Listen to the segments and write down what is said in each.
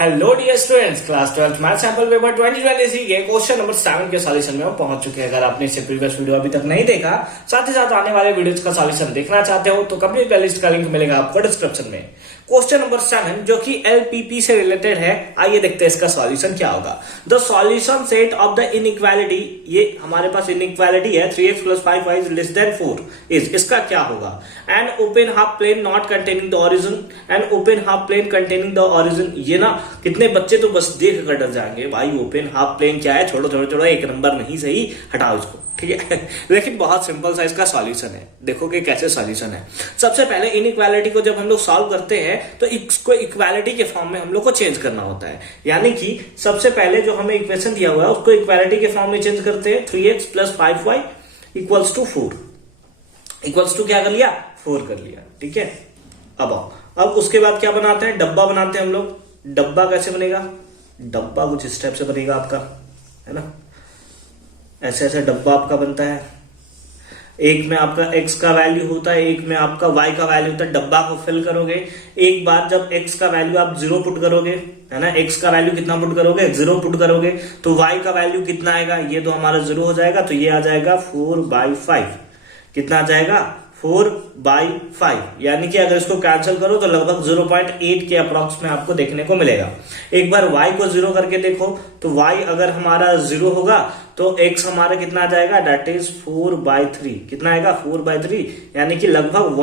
Hello dear students, class 12 math sample paper 2023 के question number 7 के solution में हम पहुंच चुके हैं। अगर आपने इससे प्रीवियस वीडियो अभी तक नहीं देखा, साथ ही साथ आने वाले वीडियोस का सॉल्यूशन देखना चाहते हो तो कंप्लीट प्लेलिस्ट का लिंक मिलेगा आपको डिस्क्रिप्शन में। क्वेश्चन नंबर 7 जो कि एलपीपी से रिलेटेड है, आइए देखते हैं इसका सॉल्यूशन क्या होगा। The solution set of the inequality, ये हमारे पास इनइक्वालिटी है 3x + 5y < 4 इज, इसका क्या होगा। An open half plane not containing the origin, an open half plane containing the origin. ये ना कितने बच्चे तो बस देख कर डर जाएंगे, भाई ओपन हाफ प्लेन क्या है, छोड़ो छोड़ो छोड़ो, एक नंबर नहीं सही, हटाओ इसको, ठीक है। लेकिन बहुत सिंपल सा इसका सॉल्यूशन है, देखो कि कैसे सॉल्यूशन है। सबसे पहले इनइक्वालिटी को जब हम लोग सॉल्व करते हैं तो इसको इक्वालिटी के फॉर्म में हम लोग को चेंज करना होता है। यानी कि सबसे पहले जो हमें इक्वेशन दिया हुआ है उसको इक्वालिटी के फॉर्म में चेंज करते हैं। 3x + 5y = 4 इक्वल्स टू क्या कर लिया, 4 कर लिया, ठीक है। अब उसके बाद क्या बनाते हैं, डब्बा बनाते हैं हम लोग। डब्बा कैसे बनेगा, डब्बा कुछ इस टाइप से बनेगा आपका, है ना, ऐसे ऐसे डब्बा आपका बनता है। एक में आपका x का वैल्यू होता है, एक में आपका y का वैल्यू होता है। डब्बा को फिल करोगे, एक बार जब x का वैल्यू आप 0 पुट करोगे, है ना, x का वैल्यू कितना पुट करोगे, 0 पुट करोगे, तो y का वैल्यू कितना आएगा, ये तो हमारा 0 हो जाएगा, तो ये आ जाएगा 4/5। कितना आ जाएगा, 4/5। यानी कि अगर इसको कैंसिल करो तो लगभग 0.8 के अप्रॉक्स में आपको देखने को मिलेगा। एक बार y को 0 करके देखो, तो y अगर हमारा 0 होगा तो x हमारा कितना आ जाएगा, दैट इज 4/3। कितना आएगा, 4/3, यानी कि लगभग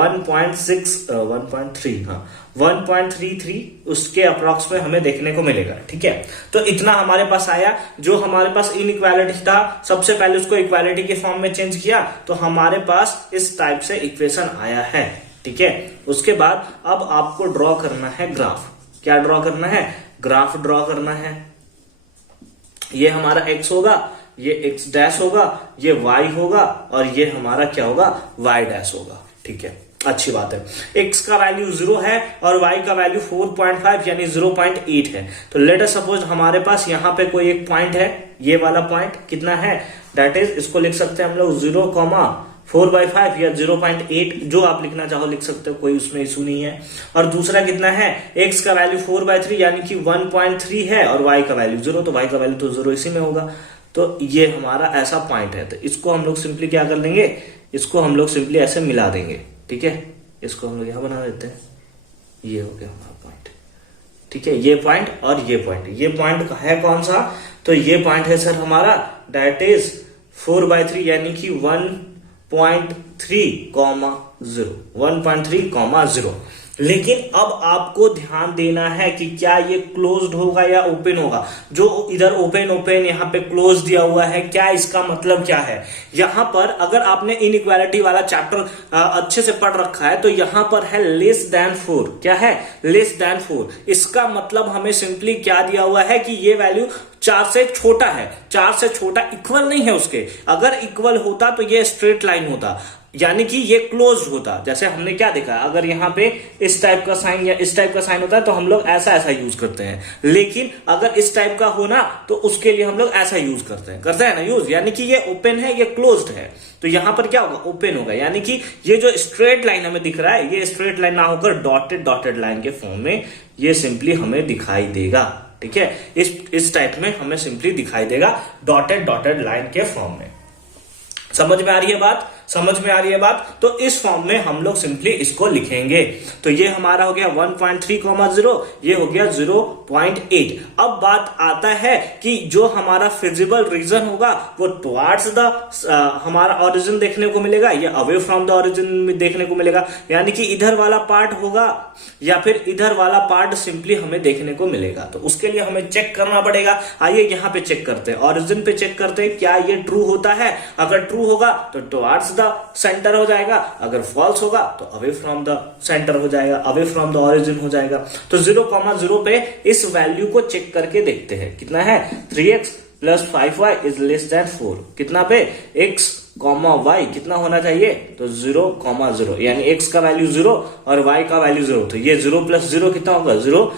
1.33 उसके अप्रॉक्स में हमें देखने को मिलेगा, ठीक है। तो इतना हमारे पास आया। जो हमारे पास इनइक्वालिटी था, सबसे पहले उसको इक्वालिटी के फॉर्म में चेंज किया तो हमारे पास इस टाइप से इक्वेशन आया है, ठीक है। उसके बाद अब आपको ड्रॉ करना है ग्राफ। क्या ड्रॉ करना है, ग्राफ ड्रॉ करना है। ये हमारा x होगा, ये x डैश होगा, ये y होगा, और ये हमारा क्या होगा, y डैश होगा, ठीक है। अच्छी बात है। x का वैल्यू 0 है और y का वैल्यू 4.5 यानी 0.8 है। तो लेट अस सपोज हमारे पास यहाँ पे कोई एक पॉइंट है, ये वाला पॉइंट कितना है, दैट इज, इसको लिख सकते हैं हम लोग 0,4/5 या 0.8, जो आप लिखना चाहो लिख सकते हो, कोई उसमें इशू नहीं है। और दूसरा कितना है, x का वैल्यू 4/3 यानी कि 1.3 है, और y का वैल्यू 0, तो y का वैल्यू तो 0 इसी में होगा। तो ये हमारा ऐसा पॉइंट है। तो इसको हम लोग सिंपली क्या कर लेंगे, इसको हम लोग सिंपली ऐसे मिला देंगे, ठीक है। इसको हम लोग यहां बना देते हैं, ये हो गया हमारा पॉइंट, ठीक है। ये पॉइंट और ये पॉइंट, ये पॉइंट है कौन सा, तो ये पॉइंट है सर हमारा, दैट इज 4/3 यानी कि 1.3,0। लेकिन अब आपको ध्यान देना है कि क्या ये क्लोज्ड होगा या ओपन होगा। जो इधर ओपन यहाँ पे क्लोज दिया हुआ है, क्या इसका मतलब क्या है। यहां पर अगर आपने इनइक्वालिटी वाला चैप्टर अच्छे से पढ़ रखा है तो यहां पर है <4। क्या है, <4। इसका मतलब हमें सिंपली क्या दिया हुआ है कि ये वैल्यू 4 से छोटा है। 4 से छोटा इक्वल नहीं है उसके, अगर इक्वल होता तो ये स्ट्रेट लाइन होता, यानी कि ये क्लोज होता। जैसे हमने क्या देखा, अगर यहाँ पे इस टाइप का साइन या इस टाइप का साइन होता है तो हम लोग ऐसा यूज करते हैं, लेकिन अगर इस टाइप का हो ना तो उसके लिए हम लोग ऐसा यूज करते हैं ना यूज, यानी कि ये ओपन है, ये क्लोज्ड है। तो यहां पर क्या होगा, ओपन होगा, यानी कि ये जो स्ट्रेट लाइन हमें दिख रहा है, ये स्ट्रेट लाइन ना होकर डॉटेड लाइन के फॉर्म में ये सिंपली हमें दिखाई देगा, ठीक है। इस टाइप में हमें सिंपली दिखाई देगा डॉटेड लाइन के फॉर्म में। समझ में आ रही है बात, समझ में आ रही है बात। तो इस फॉर्म में हम लोग सिंपली इसको लिखेंगे। तो ये हमारा हो गया 1.3,0, ये हो गया 0.8। अब बात आता है कि जो हमारा फिजिबल रीजन होगा वो टुवर्ड्स द हमारा ओरिजिन देखने को मिलेगा या अवे फ्रॉम द ओरिजिन देखने को मिलेगा, यानी कि इधर वाला पार्ट होगा या फिर इधर वाला पार्ट सिंपली हमें देखने को मिलेगा। तो उसके लिए हमें चेक करना पड़ेगा। आइए यहाँ पे चेक करते हैं, ओरिजिन पे चेक करते हैं क्या ये ट्रू होता है। अगर ट्रू होगा तो टुवर्ड्स द सेंटर हो जाएगा, अगर फॉल्स होगा तो अवे फ्रॉम द सेंटर हो जाएगा, अवे फ्रॉम द ओरिजिन हो जाएगा। तो 0,0 पे इस वैल्यू को चेक करके देखते हैं, कितना है, 3x + 5y < 4। कितना पे, x, y कितना होना चाहिए, तो 0,0, यानी x का वैल्यू 0 और y का वैल्यू 0। तो ये 0 + 0 कितना होगा, 0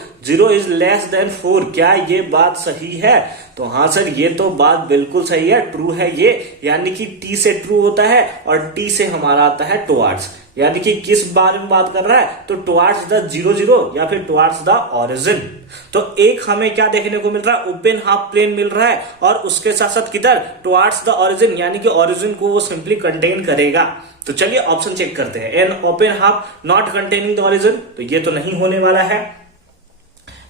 इज < 4। क्या ये बात सही है, तो हाँ सर ये तो बात बिल्कुल सही है, ट्रू है ये, यानी कि t से ट्रू होता है और t से हमारा आता है टुवर्ड्स, यानी कि किस बारे में बात कर रहा है, तो टुवार्ड्स द 0 0 या फिर टुवार्ड्स द ओरिजिन। तो एक हमें क्या देखने को मिल रहा है, ओपन हाफ प्लेन मिल रहा है, और उसके साथ साथ किधर, टुवार्ड्स द ओरिजिन, यानी कि ओरिजिन को वो सिंपली कंटेन करेगा। तो चलिए ऑप्शन चेक करते हैं। An open half not containing the origin, तो ये तो नहीं होने वाला है।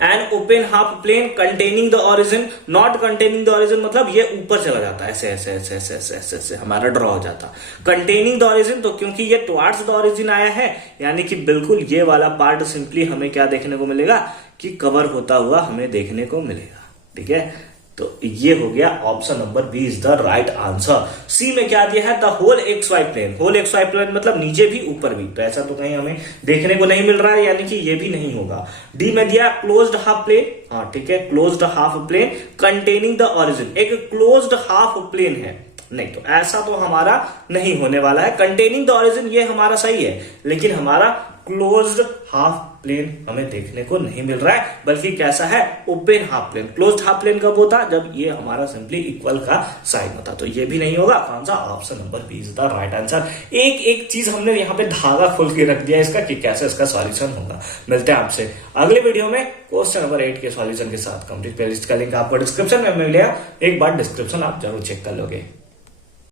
An open half plane containing the origin, not containing the origin मतलब ये ऊपर चला जाता है, ऐसे ऐसे ऐसे ऐसे ऐसे ऐसे ऐसे हमारा ड्रॉ हो जाता। कंटेनिंग द ओरिजिन, तो क्योंकि ये टुवार्ड्स द ओरिजिन आया है, यानी कि बिल्कुल ये वाला पार्ट सिंपली हमें क्या देखने को मिलेगा कि कवर होता हुआ हमें देखने को मिलेगा। ठीक है, तो ये हो गया option number B is the right answer. C में क्या दिया है, the whole X Y plane. Whole X Y plane मतलब नीचे भी ऊपर भी, तो ऐसा तो कहीं हमें देखने को नहीं मिल रहा है, यानी कि ये भी नहीं होगा। डी में दिया क्लोज्ड हाफ प्लेन, हाँ ठीक है, closed half plane containing the origin. एक क्लोज्ड हाफ प्लेन है, नहीं तो ऐसा तो हमारा नहीं होने वाला है। कंटेनिंग द ओरिजिन ये हमारा सही है, लेकिन हमारा क्लोज्ड हाफ प्लेन हमें देखने को नहीं मिल रहा है, बल्कि कैसा है, open half plane. Closed half plane कब होता, जब ये हमारा सिंपली इक्वल का साइन होता। तो ये भी नहीं होगा। कौन सा, option number B is the right answer. एक एक चीज हमने यहाँ पे धागा खोल के रख दिया इसका कि कैसे इसका सॉल्यूशन होगा। मिलते हैं आपसे अगले वीडियो में क्वेश्चन नंबर 8 के सॉल्यूशन के साथ। कंप्लीट प्लेलिस्ट का लिंक आपको डिस्क्रिप्शन में मिलेगा, एक बार डिस्क्रिप्शन आप जरूर चेक कर लोगे।